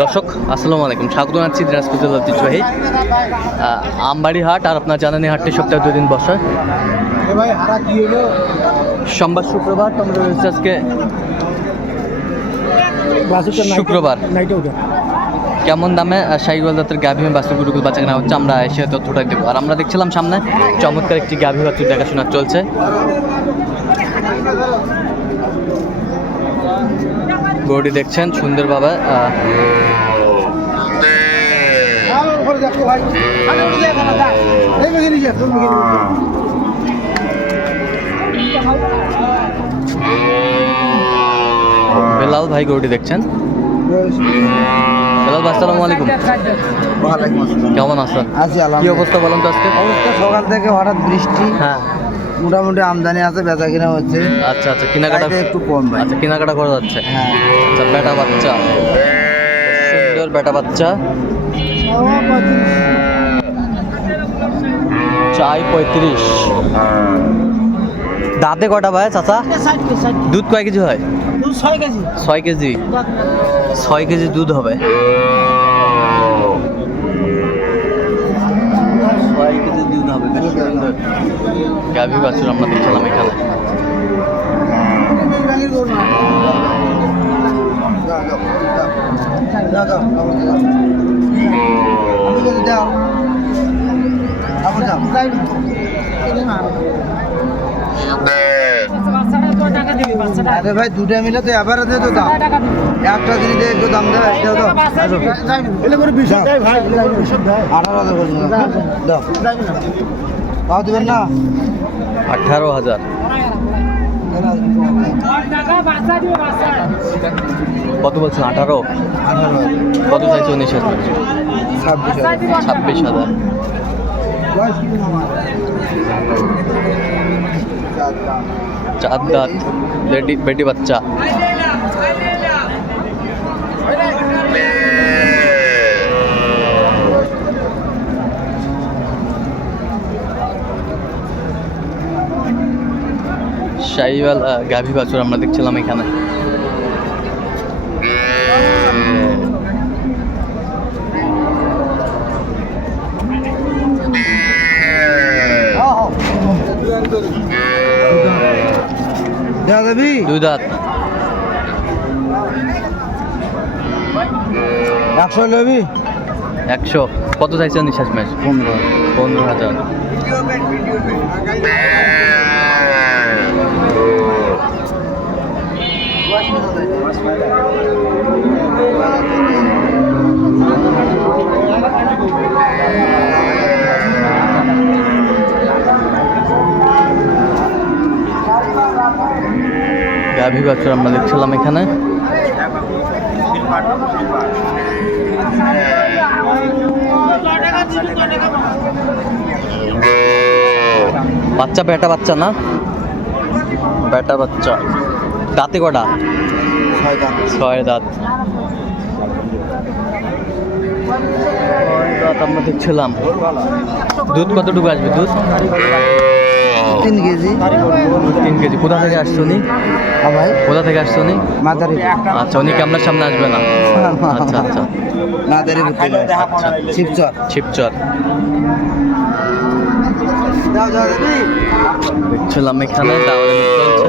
দর্শক, আসসালামু আলাইকুম। স্বাগত জানাচ্ছি দিনাজপুর জেলার ঐতিহ্যবাহী আমবাড়ি হাট আর আপনার জানানি হাটটি সপ্তাহে দুদিন বসে। সোমবার, শুক্রবার তো আমরা রয়েছে আজকে শুক্রবার। কেমন দামে শাহিওয়াল জাতের গাভী বাস্তু গুরুকুল বাচ্চা কেনা হচ্ছে, আমরা এসে তথ্যটা দেবো। আর আমরা দেখছিলাম সামনে, চমৎকার একটি গাভী বাচ্চুর দেখাশোনা চলছে। গরুটি দেখছেন, সুন্দরভাবে ঘরে দেখো ভাই। আমি এই নিয়ে তুমি বেলাল ভাই গরুটি দেখছেন? বেলাল ভাই আসসালামু আলাইকুম। ওয়ালাইকুম আসসালাম কেমন আছেন আছি কি অবস্থা বলেন তো আজকে? অবস্থা সকাল থেকে হঠাৎ বৃষ্টি। হ্যাঁ। মোটামুটি আমদানি আছে বেচা কিনা হচ্ছে। আচ্ছা আচ্ছা কেনাকাটা একটু কম আচ্ছা কেনাকাটা করা যাচ্ছে। হ্যাঁ। আচ্ছা বেটা বাচ্চা। বেটা বাচ্চা। চাই পঁয়ত্রিশ। দাঁতে কটা ভাই চাচা? দুধ কয় কেজি হয়? ছয় কেজি। ছয় কেজি দুধ হবে। ছয় কেজি দুধ হবে বাছুর আমরা দেখছিলাম এখানে। আরে ভাই দুটা মিলে তো এবার আছে তো দাম একটা জিনিস দিয়ে একটু দাম দেয় দেবেন না আঠারো হাজার। কত বলছেন আঠারো? কত চাইছে উনিশ হাজার? ছাব্বিশ হাজার। চার দাঁত। বেটি বাচ্চা। আহ, গাভী বাছুর আমরা দেখছিলাম এখানে। দুই দাঁত। একশো কত চাইছে নিঃশ্বাস ম্যাচ পনেরো। পনেরো হাজার। গাভী বাছুর আমরা দেখছিলাম এখানে। বাচ্চা বেটা বাচ্চা না? বেটা বাচ্চা। দাঁতে কটা? ছয় দাঁত। দাঁত। আমরা দেখছিলাম। দুধ কতটুকু আসবে দুধ? তিন কেজি। তিন কেজি। কোথা থেকে আসছো নি ভাই কোথা থেকে আসছো নি মাদারি আচ্ছা উনি ক্যামেরার সামনে আসবে না? আচ্ছা আচ্ছা। মাদারি যাও যাবি দেখছিলাম এখানে চলছে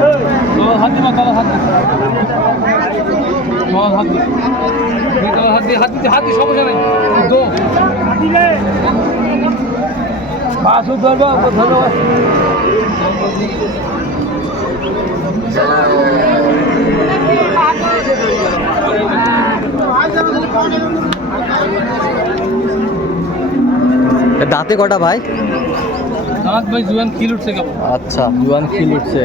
ফোন দিয়ে তুমি ইস্তারা বাতাগে বেটা বাচ্চা এ দাঁতে কটা ভাই? দাঁত ভাই জুয়ান কিল উঠছে কেমন? আচ্ছা জুয়ান খিল উঠছে।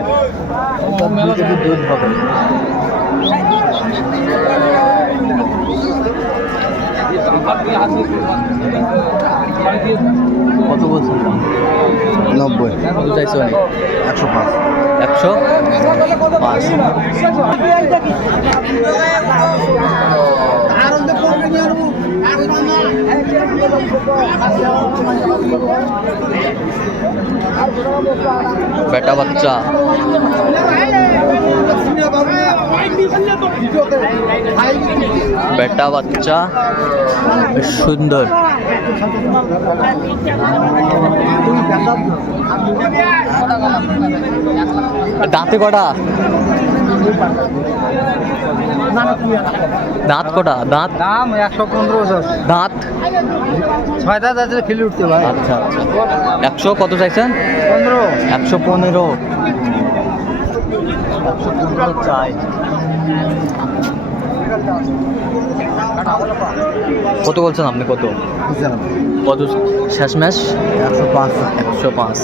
দুধ হবে। কত বলছেন? নব্বই। কত চাইছো অনেক। একশো পাঁচ। একশো পাঁচ। বেটা বাচ্চা বেটা বাচ্চা সুন্দর দাঁতে কটা দাঁত কটা দাঁত দাম একশো পনেরো দাঁত? ছয় দাঁত আছে খেলে উঠতে ভাই আচ্ছা আচ্ছা। একশো কত চাইছেন? পনেরো। একশো পনেরো। চাই কত বলছেন আপনি কত? কত শেষ ম্যাচ একশো পাঁচ। একশো পাঁচ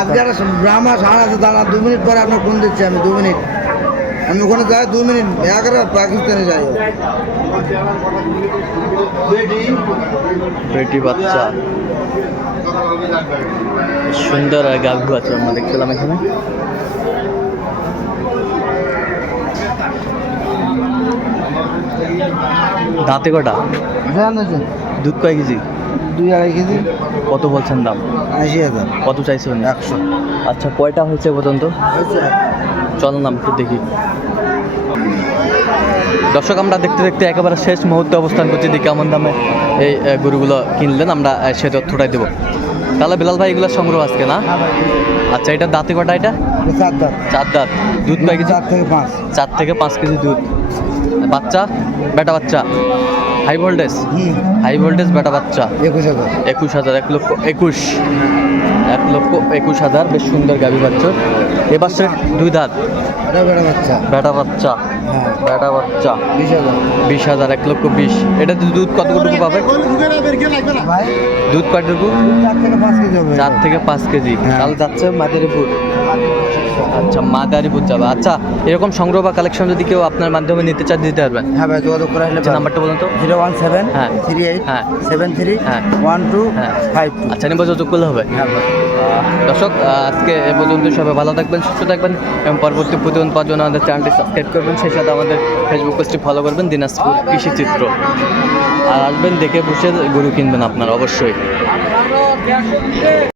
একটা ব্রাহ্মা আছে দাঁড়া দু মিনিট পরে আপনার ফোন দিচ্ছি আমি দু মিনিট। আমি ওখানে যাই দু মিনিট। এগারো পাকিস্তানে যাই। বেটি বাচ্চা। সুন্দর আর গাভী বাচ্চা আমরা দেখছিলাম এখানে। দাঁতে কটা? জানেন দুধ কয় কেজি? দুই আড়াই কেজি। কত বলছেন দাম? আশি হাজার। কত চাইছেন একশো। আচ্ছা কয়টা হয়েছে পর্যন্ত? চল নাম একটু দেখি। দর্শক আমরা দেখতে দেখতে একেবারে শেষ মুহূর্তে অবস্থান করছি। যে কেমন দামে এই গরুগুলো কিনলেন আমরা সে তথ্যটাই দেবো। তাহলে বিলাল ভাই এগুলো সংগ্রহ আজকে না? আচ্ছা এটা দাঁতে কটা এটা? চার দাঁত। চার দাঁত। দুধ কেজি? চার থেকে পাঁচ। চার থেকে পাঁচ কেজি দুধ। বাচ্চা? বেটা বাচ্চা? High voltage? হুম। হাই ভোল্টেজ বেটা বাচ্চা? একুশ হাজার। একুশ হাজার এক লক্ষ একুশ। এক লক্ষ একুশ হাজার বেশ সুন্দর গাবি বাচ্চা। এ বাচ্চার দুই দাঁত। এটা বাচ্চা। বেটা বাচ্চা। হ্যাঁ। বেটা বাচ্চা। বিশ হাজার। এক লক্ষ বিশ। এটা দুধ কতটুকু পাবে? দুধ কতটুকু? চার থেকে পাঁচ কেজি কেজি। হ্যাঁ। তাহলে যাচ্ছে মাদারীপুর। আচ্ছা মাদারীপুর যাবে আচ্ছা এরকম সংগ্রহ বা কালেকশন যদি কেউ আপনার মাধ্যমে নিতে চান দিতে পারবেন? হ্যাঁ ভাই যোগাযোগ করে আসলে আচ্ছা নাম্বারটা বলুন তো। জিরো ওয়ান সেভেন হ্যাঁ। থ্রি এইট হ্যাঁ। সেভেন থ্রি হ্যাঁ। ওয়ান টু হ্যাঁ। Five two. আচ্ছা নির্বাচন করলে হবে? হ্যাঁ দর্শক আজকে এ পর্যন্ত সবাই ভালো থাকবেন সুস্থ থাকবেন এবং পরবর্তী প্রতিদিন পাওয়ার জন্য আমাদের চ্যানেলটি সাবস্ক্রাইব করবেন সেই সাথে আমাদের ফেসবুক পেজটি ফলো করবেন দিনাজপুর কৃষি চিত্র। আর আসবেন দেখে বসে গরু কিনবেন আপনারা অবশ্যই।